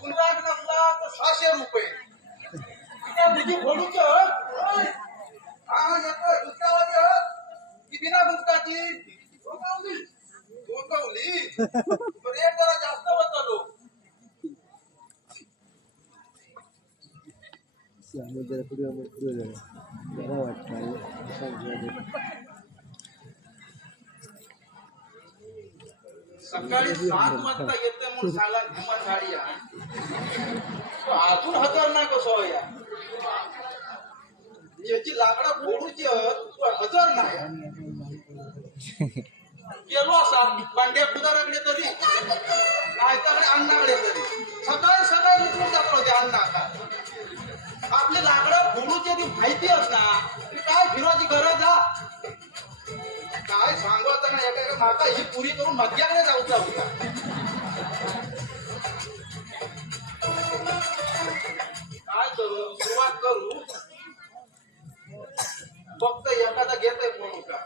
पुन्हा नसला तर 600 रुपये त्या बुद्धी फोडूचं हा येतो दुसऱ्यावादी की बिना गुंताची गोंगवली रेट जरा जास्त बसलो सकाळी 7 वाजता येते म्हणून सांगा घुमन गाडी अजून हजर ना कसं या याची लाकडं फोडूची हजर नाही गेलो असा बांड्या खुदाराकडे तरी नाहीतर अण्णाकडे तरी सकाळी सकाळी उठून जातो होते अण्णा आता आपले लाकडं फोडूची ती माहिती असणार काय फिरवायची गरज हा काय सांगत ना एका माता ही पुरी करून मध्याकडे जाऊचा होता काय करू सुरुवात करू फक्त एखादा घेतोय फोन का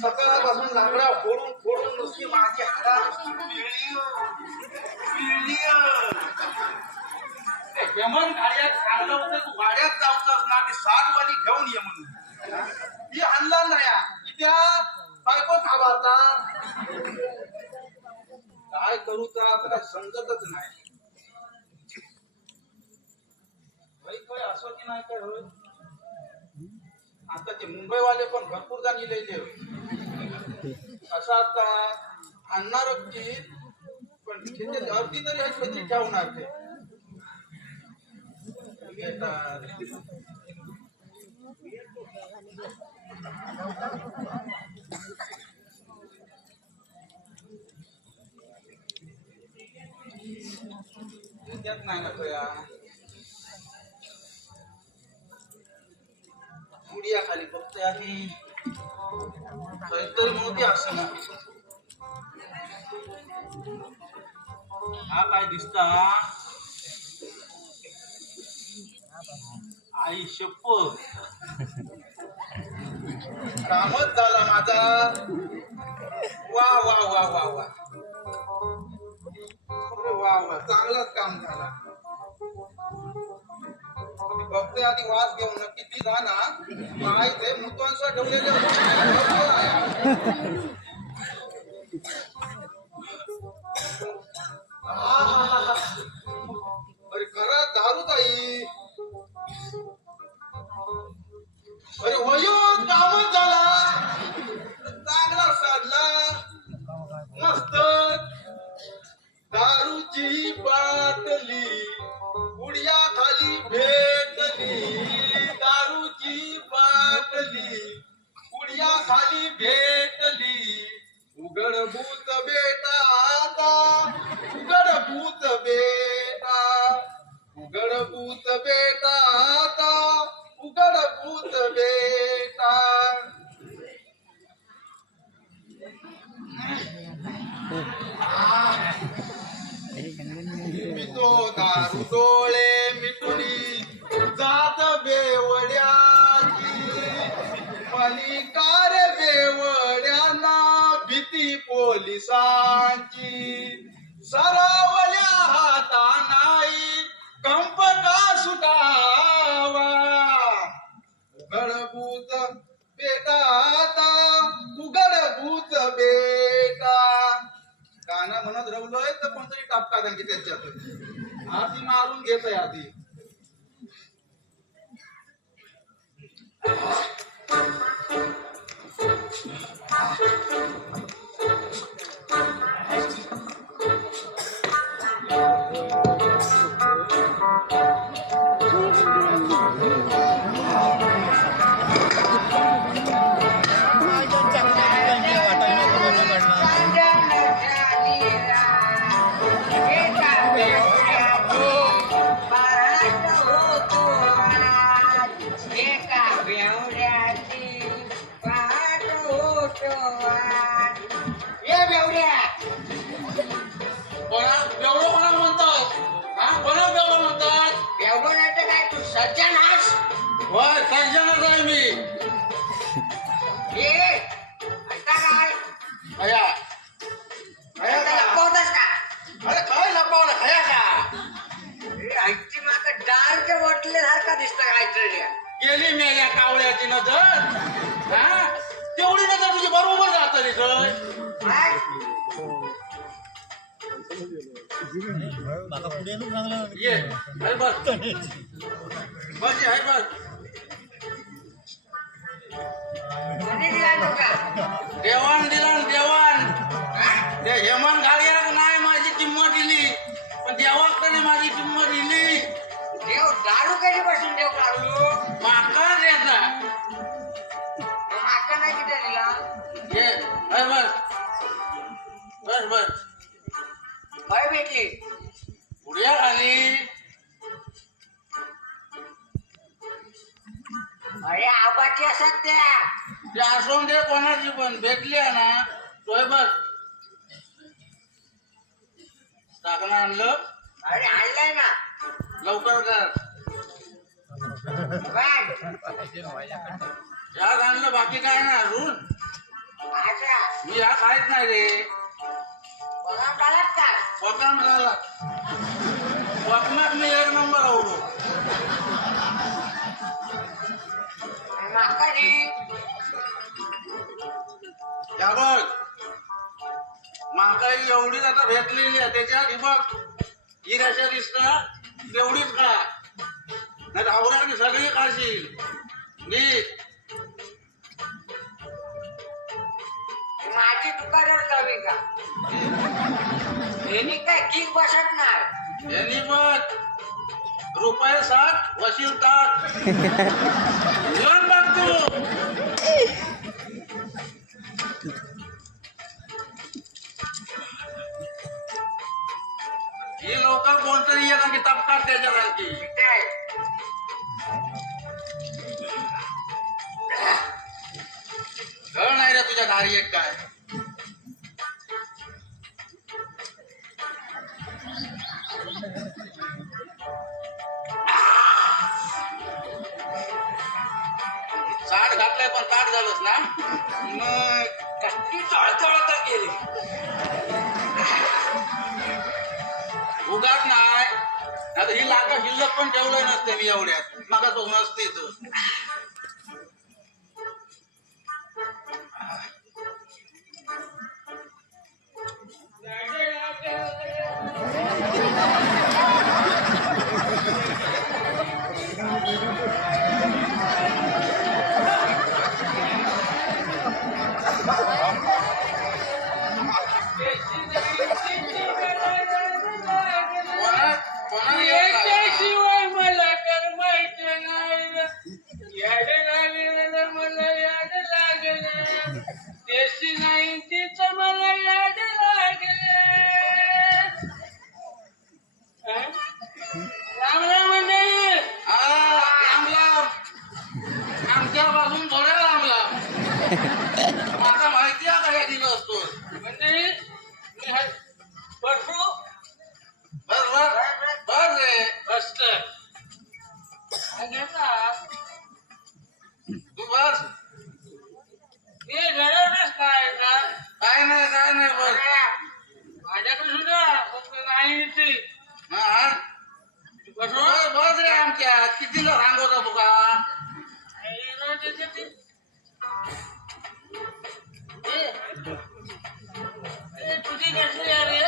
सकाळपासून लाकडा फोडून फोडून नुसती माझी हातात हेमंत गाड्यात सांगलं होतं तू गाड्यात जाऊचस ना ती 7 वाली घेऊन ये म्हणून ती आणला नाही त्या बायको थांबाता काय करू तर आता काय समजतच नाही काय असं की नाही काय होय आता ते मुंबईवाले पण भरपूर जण लिहिले असं आता आणणार की पण अर्धी तरी छत्री ठेवणार ते त्यात नाही ना या पुडिया खाली फक्त आधी काहीतरी मोठी असं ना हा काय दिसता आई शप्पथ कामच झाला माझा वा वा वा वा वा वा वा चांगलंच काम झाला फक्त आधी वास घेऊन किती झाला माहित आहे मुतवांश ठेवलेले अरे खरा दारू ताई अरे वयो कामच झाला चांगला साधला मस्त दारूची बाटली पुडिया खाली भेटली दारूची बाटली पुडिया खाली भेटली उघडभूत बेटा आता उघडभूत बेटा उघडभूत बेटा आता उघडभूत बेटा मी तो दारू डोळे मिटुनी जात बेवड्याची मलिकार बेवड्यांना भीती पोलिसांची सरावल्या हाता नाही कंप का सुटावा उघडभूत बेटा आता उघडभूत बेटा गाणं म्हणत रवलोय तर कोणतरी टापका त्यांची त्याच्यात आधी मारून घेतोय आधी. होय सज्जनच आहे मी. अया अया का? अरे काय लपवलं अया का? गेली मेल्या कावळ्याची नजर. हा तेवढी नजर तुझी बरोबर जात ये अरे बस बस आहे बस. देवाण दिला देवाण. ते हेमंत घालियाला नाही माझी किंमत दिली पण देवाक तरी माझी किंमत दिली. देव दारू कधीपासून देव काढू माका द्यायचा माका नाही किती दिला ये अरे बस बस बस काय भेटली पुढ्या खाली. अरे आबाची असत त्या ते असून दे कोणाची पण भेटली आहे ना तोय बस. टाकणं आणलं अरे आणलाय ना लवकर कर. यात आणलं बाकी काय ना अजून. अच्छा मी या खायच नाही रे. बघा झालात का स्वप्नात झाला स्वप्नात मी एक नंबर आवडो. माका जी या बघ माका एवढीच आता भेटलेली आहे त्याच्यात ही बघ ही रेषा दिसता तेवढीच का नाही आवडणार सगळी काढशील नीट. माझी दुकानावर जावी का हे काय किक बसत नाही यांनी बघ रुपये 60 वशील ताक येऊन बघ तू. ही लवकर कोणतरी येणार की तपकात त्याच्या आणखी. काय कळ नाही रे तुझ्या दारी एक काय. साठ घातलंय पण ताट झालंच ना मग कसली चळचळत गेली उगाच नाही आता ही लाका शिल्लक पण ठेवलंय नसते मी एवढ्यात मग तो नसते तर. कोणा याच्याशिवाय मला कर माहित नाही याड लागलं मला याड लागलं देशी नाही तिचं मला याड लागलं राम राम म्हणजे आमच्या पासून थोड्या लांबला आता माहिती आहे का दिलं असतो म्हणजे बसू बस बस बस रे बसत घेता तू बस. हे घरावरच काय का काय नाही बस. माझ्याकडे सुद्धा फक्त नाही ती हा बस बस रे आमच्या कितीला सांगवता तुका. तुझी कसली आहे रे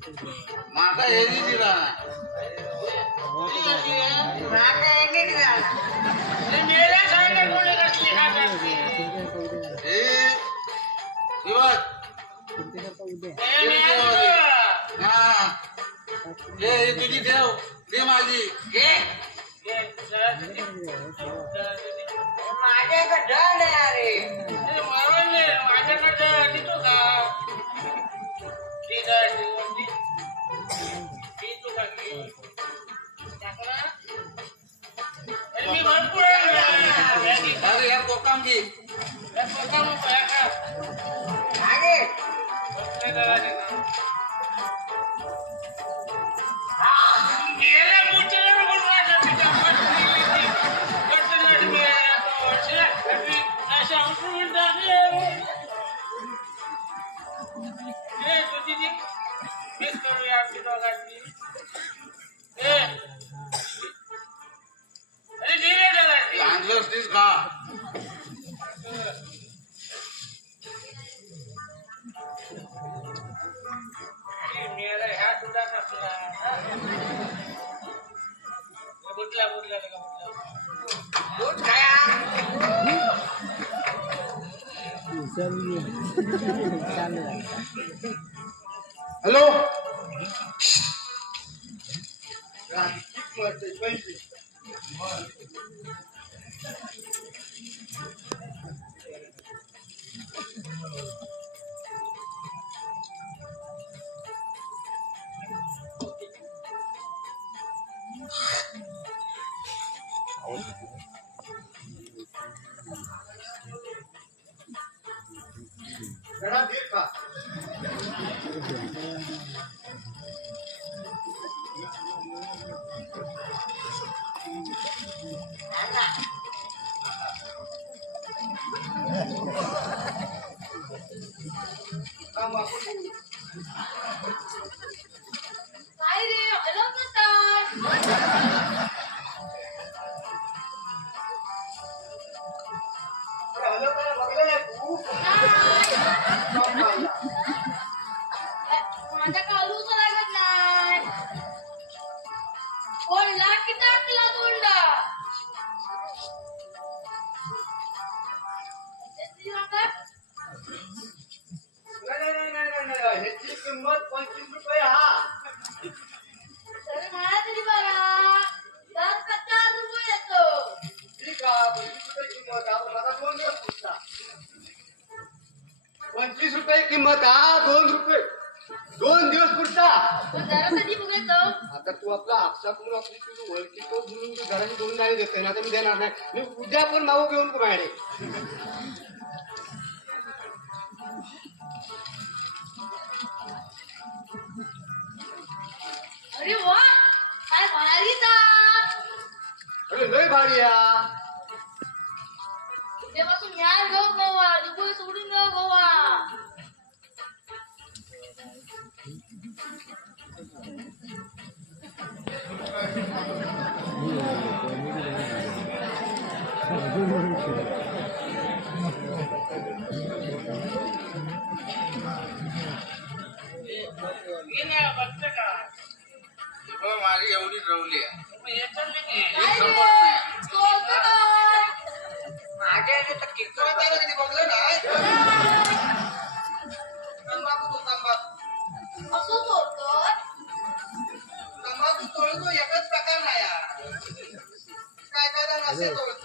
माका हे दिला मेल्या साईडला कोणी कसली खातात हे दिवस हा हे तुझी ठेव दे माझी माझ्याकडे देतो का ठीक आहे मी भरपूर अरे या कोकाम घे आणलं असतीस का हॅलो काय रे हलवत नसतात माझ्या कालूच लागत नाही कोणला की टाकला तोंडा ह्याची किंमत 25 रुपये हा तर मला तरी बघा 10 का 4 रुपये येतो ठीक आहे 25 रुपये किंमत हा मला 2 दिवस पुरता 25 रुपये किंमत हा 2 रुपये 2 दिवस पुरता पण जरा कधी बघायचो आता तू आपला आपसा करून आपली तुझी ओळखी तो म्हणून तू घराची 2 नाही देतोय ना तर मी देणार नाही मी उद्या पण मागू घेऊन बाहेर अरे वा काय भारीच अरे लय भारी या उद्यापासून म्याल जाऊ गोवा दुबई सोडून जाऊ गोवा माझी एवढीच रवली आहे असं बोलतोय तंबाखू तोडतो एकच प्रकार नाही काय काय जण असे तोडत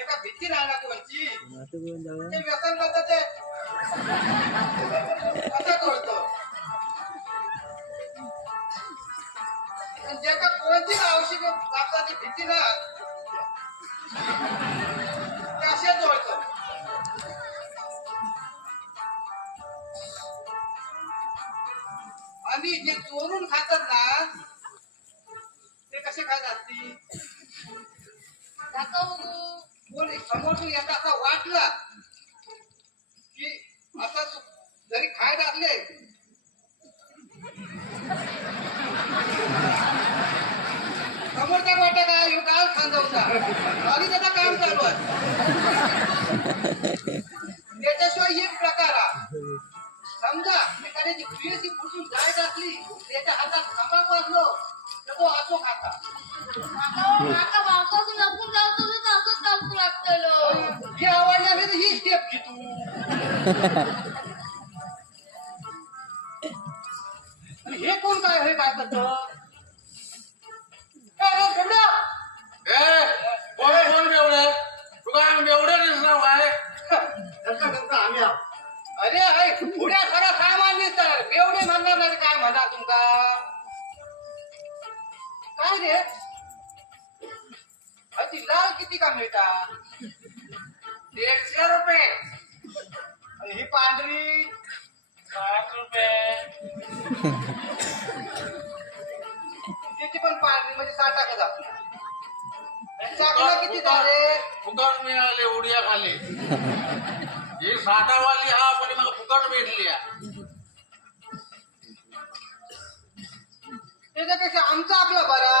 एका भीती नाही ना कोणची ते व्यसन करतात ते असं तोडतो जे का कोणती औषध वापराची भीती ना ते असे तोडतो आणि जे चोरून खातात ना ते कसे खात असतील कोण समोरून याचा असा वाटला की आता जरी खायला लागले समोरचा वाटा काय ह्यो काल खांदवता आणि त्याचा काम चालू आहे त्याच्याशिवाय एक प्रकार हा समजा एखाद्याची क्रियेची त्याच्या हातात तंबाखू असलो तर तो असो खाता. काका वावसातून लपून जातो तर असंच टाकू लागतं. ही आवडली नाही तर ही स्टेप घे तू. आणि हे कोण काय हे काय करतं? बेवड्या! कोण बेवडे तू काय बेवडे दिसणार काय आम्ही अरे ऐक पुढ्या खरा सामान दिसतात बेवडे म्हणणार नाही काय म्हणा तुमका काय रे ती लाल किती का मिळता 150 रुपये आणि ही पांढरी 60 रुपये तिची पण पांढरी म्हणजे 60 का जात चाकला किती झाले फुकट मिळाले उड्या खाली ही साठावाली हा पण मला फुकट भेटली त्याच्यापेक्षा आमचा आपला बरा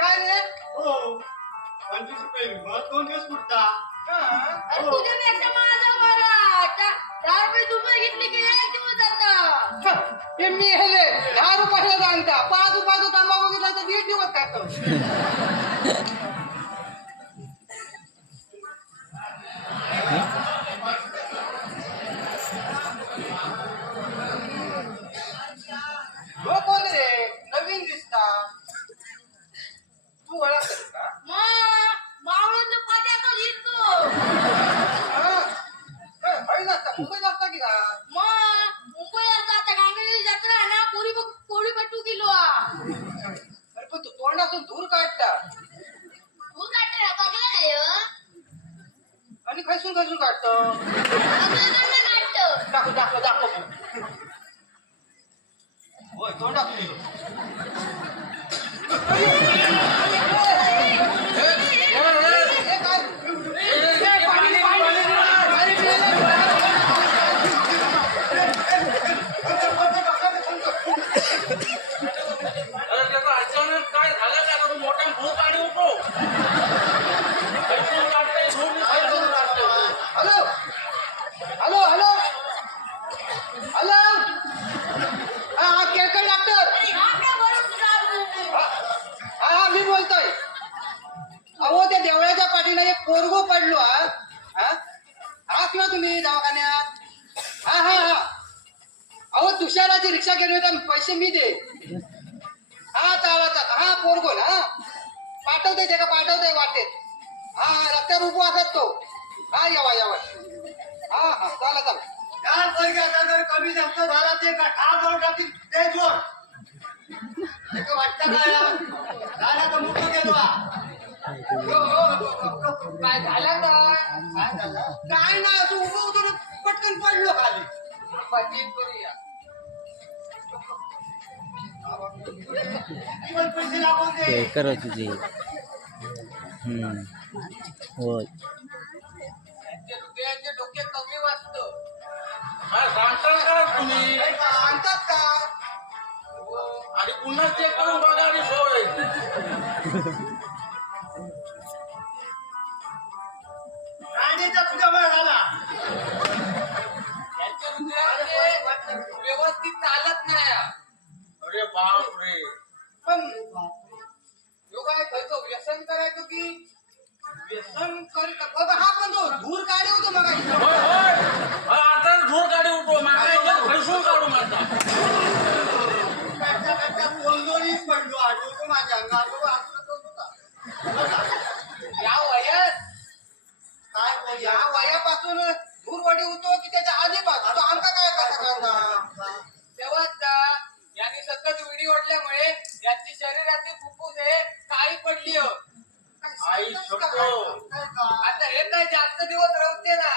काय रे हो 25 रुपये मग 2 दिवस पुरता तुझ्यापेक्षा माझा बरा. 10 रुपये दुबई घेतली की 1 दिवस जाता. हे मी हेले 10 रुपयाला सांगता 5 रुपयाचा तंबाखू घेतला तर 1 दिवस खातो हो कोण रे नवीन दिसता तू ओळखतेस का मावळून पाट्यात दिसतो. हळी नसता मुंबई जाता की का मुंबईला जाता गांगेली जत्रा ना पोळी पट्टू किलो. अरे पण तू तोंडातून दूर काढता तू काढते बघला नाही आणि खैसून खैसून काढतो काढतो. दाखव दाखव दाखव होय तोंडातून येतो हे काय पाणी अरे त्याचं अचानक काय झालं का आता तू मोठ्या भूत गाडी उठो खैसून काढतंय झोप खैसून काढतंय हॅलो हॅलो हॅलो हॅलो हा केळकर डॉक्टर हा मी बोलतोय अहो त्या देवळाच्या पाठीला एक पोरगो पडलो हा किंवा तुम्ही दवाखान्यात हा हा हा अहो तुषाराची रिक्षा गेली होती पैसे मी दे हा चालत हा पोरगो ना पाठवते ते का पाठवते वाटेत हा रस्त्यावर उभो असत तो हा यावा यावा हा हा चाला चाला काय पैसा जर कमी जास्त झाला ते का ठार जाऊन टाकतील ते जोड एक वाटतं काय झाला तर मुठो गेलो काय झालं काय झालं काय ना असं उभं होतो ना पटकन पडलो खाली पाटील करूया पण पैसे लागून दे ते करत तुझे होय त्यांचे डोके कमी वाचतं काय सांगताल का तुम्ही सांगतात का आणि पुन्हा चेक करून बघा आणि सोय राणीचा तुझ्या वेळ झाला यांच्या हृदयाचे व्यवस्थित चालत नाही अरे बाप रे पण यो काय खर्च व्यसन करायचो की व्यसन करीत बघा हा पण तो धूर काढे होतो मग होय होय आता झोर गाडी उठो मागा खैसून काढू माझा करता कोंडोळी पडलो आठवतो माझ्या अंगावर होता या वयात काय बोल या वयापासून धूरवाडी होतो की त्याच्या आधीपासून तो आमका काय कसा करणार तेव्हाच यांनी सतत विडी ओढल्यामुळे याची शरीरातील फुफ्फुस हे काळी पडली हो. आई शकतो आता हे काय जास्त दिवस राहते ना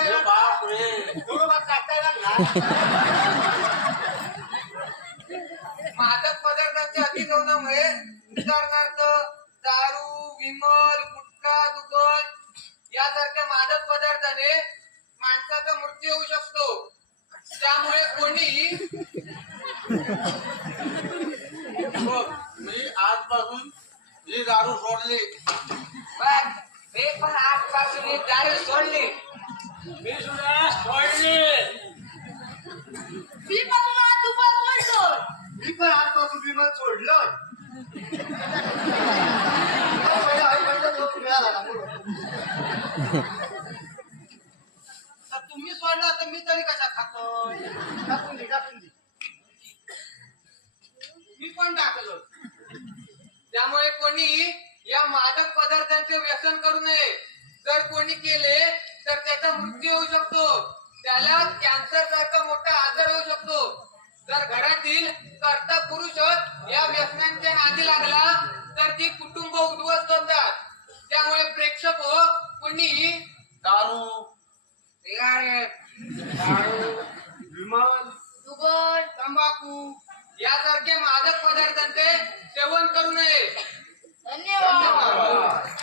अरे बाप रे मादक पदार्थांच्या अतिसेवनामुळे उदाहरणार्थ दारू विमल गुटखा दुबळ यासारख्या मादक पदार्थाने माणसाचा मृत्यू होऊ शकतो त्यामुळे कोणी बघ, मी आजपासून ही दारू सोडली मी पण आजपासून ही दारू सोडली मी सुद्धा सोडली मी पण दुपार टाकून दे मी पण टाकलं. त्यामुळे कोणी या मादक पदार्थांचे व्यसन करू नये. जर कोणी केले तर त्याचा मृत्यू होऊ शकतो. त्याला कॅन्सर सारखा मोठा आजार होऊ शकतो. जर घरातील कर्ता पुरुषच या व्यसनांच्या नादी लागला तर ती कुटुंब उद्ध्वस्त होतात. त्यामुळे प्रेक्षक हो, कोणी दारू, सिगारेट, दारू, विमल, दुबळ तंबाखू यासारखे मादक पदार्थांचे सेवन करू नये. धन्यवाद.